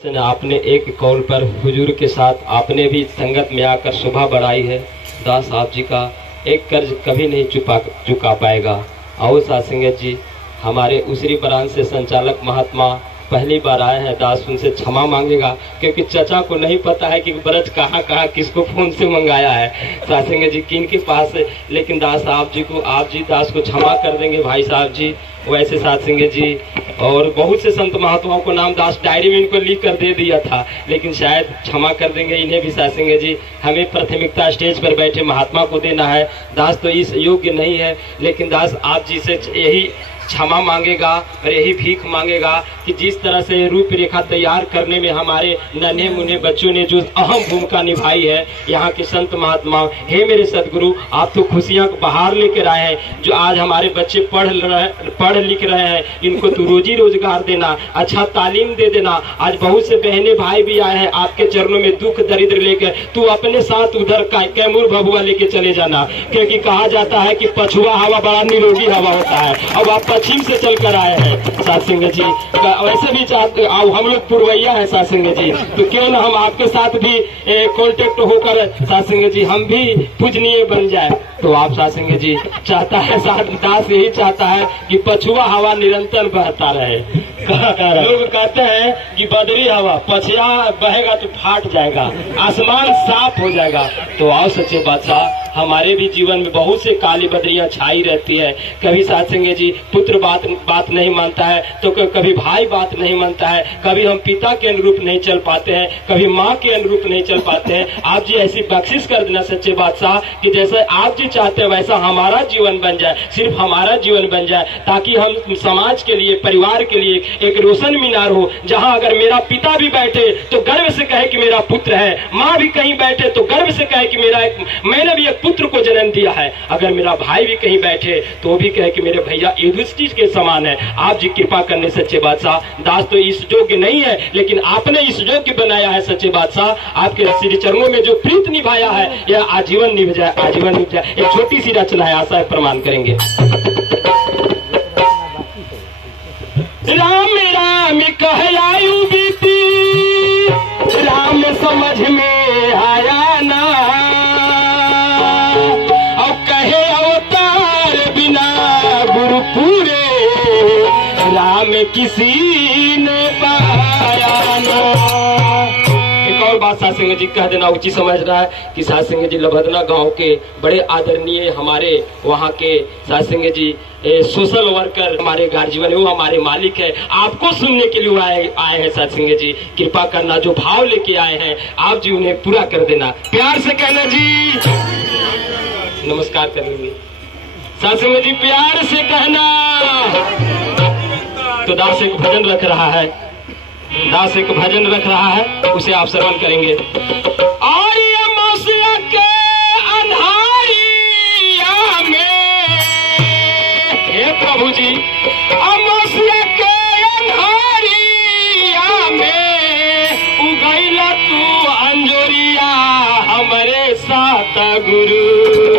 आपने एक कौल पर हुजूर के साथ आपने भी संगत में आकर शोभा बढ़ाई है। दास साहब जी का एक कर्ज कभी नहीं चुका पाएगा। आओ साथ संगत जी, हमारे उसरी ब्रांच से संचालक महात्मा पहली बार आए हैं। दास उनसे क्षमा मांगेगा क्योंकि चचा को नहीं पता है कि ब्रज कहाँ कहाँ किसको फोन से मंगाया है, साथ संगत जी किन के पास है। लेकिन दास साहब जी को आप जी दास को क्षमा कर देंगे भाई साहब जी। वैसे साथ संगत जी और बहुत से संत महात्माओं को नाम दास डायरी में इनको लिख कर दे दिया था, लेकिन शायद क्षमा कर देंगे इन्हें भी। साथ संगत जी हमें प्राथमिकता स्टेज पर बैठे महात्मा को देना है। दास तो इस योग्य नहीं है, लेकिन दास आप जी से यही क्षमा मांगेगा और यही भीख मांगेगा कि जिस तरह से रूपरेखा तैयार करने में हमारे नन्हे मुन्ने बच्चों ने जो अहम भूमिका निभाई है, यहाँ के संत महात्मा, हे मेरे सदगुरु, आप तो खुशियाँ बाहर लेकर आए हैं। जो आज हमारे बच्चे पढ़ लिख रहे हैं, इनको तो रोजी रोजगार देना, अच्छा तालीम दे देना। आज बहुत से बहने भाई भी आए हैं आपके चरणों में दुख दरिद्र लेकर, तू अपने साथ उधर कैमूर भभुआ लेके चले जाना, क्योंकि कहा जाता है कि पछुआ हवा बड़ा निरोगी हवा होता है। अब आप पश्चिम से चलकर आए हैं साथ संगत जी, वैसे भी चाहते हम लोग पूर्वैया है साथ संगत जी, तो क्यों न हम आपके साथ भी कॉन्टेक्ट होकर साथ संगत जी हम भी पूजनीय बन जाए। तो आप साथ संगत जी चाहता है, साथ दास यही चाहता है कि पछुआ हवा निरंतर बहता रहे। लोग कहते हैं कि बदरी हवा पछुआ बहेगा तो फाट जाएगा, आसमान साफ हो जाएगा। तो आओ सच्चे बादशाह, हमारे भी जीवन में बहुत से काली बदरियां छाई रहती है। कभी साथ संगत जी पुत्र बात नहीं मानता है, तो कभी भाई बात नहीं मानता है, कभी हम पिता के अनुरूप नहीं चल पाते हैं, कभी माँ के अनुरूप नहीं चल पाते हैं। आप जी ऐसी बख्शिश कर देना सच्चे बादशाह कि जैसे आप जी चाहते हैं वैसा हमारा जीवन बन जाए, सिर्फ हमारा जीवन बन जाए, ताकि हम समाज के लिए, परिवार के लिए एक रोशन मीनार हो, जहाँ अगर मेरा पिता भी बैठे तो गर्व से कहे कि मेरा पुत्र है, माँ भी कहीं बैठे तो गर्व से कहे कि मैंने भी एक पुत्र को जन्म दिया है। अगर मेरा भाई भी कहीं बैठे तो भी कहे कि मेरे भैया युधिष्ठिर के समान है। आप जी कृपा करने सच्चे बादशाह, दास तो इस योग्य नहीं है, लेकिन आपने इस योग्य बनाया है सच्चे बादशाह। आपके श्री चरणों में जो प्रीत निभाया है यह आजीवन निभ जाए, आजीवन निभ जाए। एक छोटी सी रचना है, आशा है प्रमाण करेंगे। राम राम कह आयु बीती, राम समझ में आया ना, और कहे अवतार बिना गुरु पूरे, राम किसी ने पाया ना। एक और बात साथ संगत जी कह देना उचित समझ रहा है कि साथ संगत जी लभदना गांव के बड़े आदरणीय हमारे वहाँ के साथ संगत जी सोशल वर्कर हमारे गार्जियन है, वो हमारे मालिक है। आपको सुनने के लिए आए हैं साथ संगत जी, कृपा करना, जो भाव लेके आए हैं आप जी उन्हें पूरा कर देना। प्यार से कहना जी, नमस्कार कर लेंगे साथ संगत जी, प्यार से कहना। तो दास एक भजन रख रहा है, दास एक भजन रख रहा है, उसे आप श्रवण करेंगे। और ये मौसिया के अन्हारिया में, हे प्रभु जी, मौसिया के अन्हारिया में उगैला तू अंजोरिया हमारे साथ गुरु।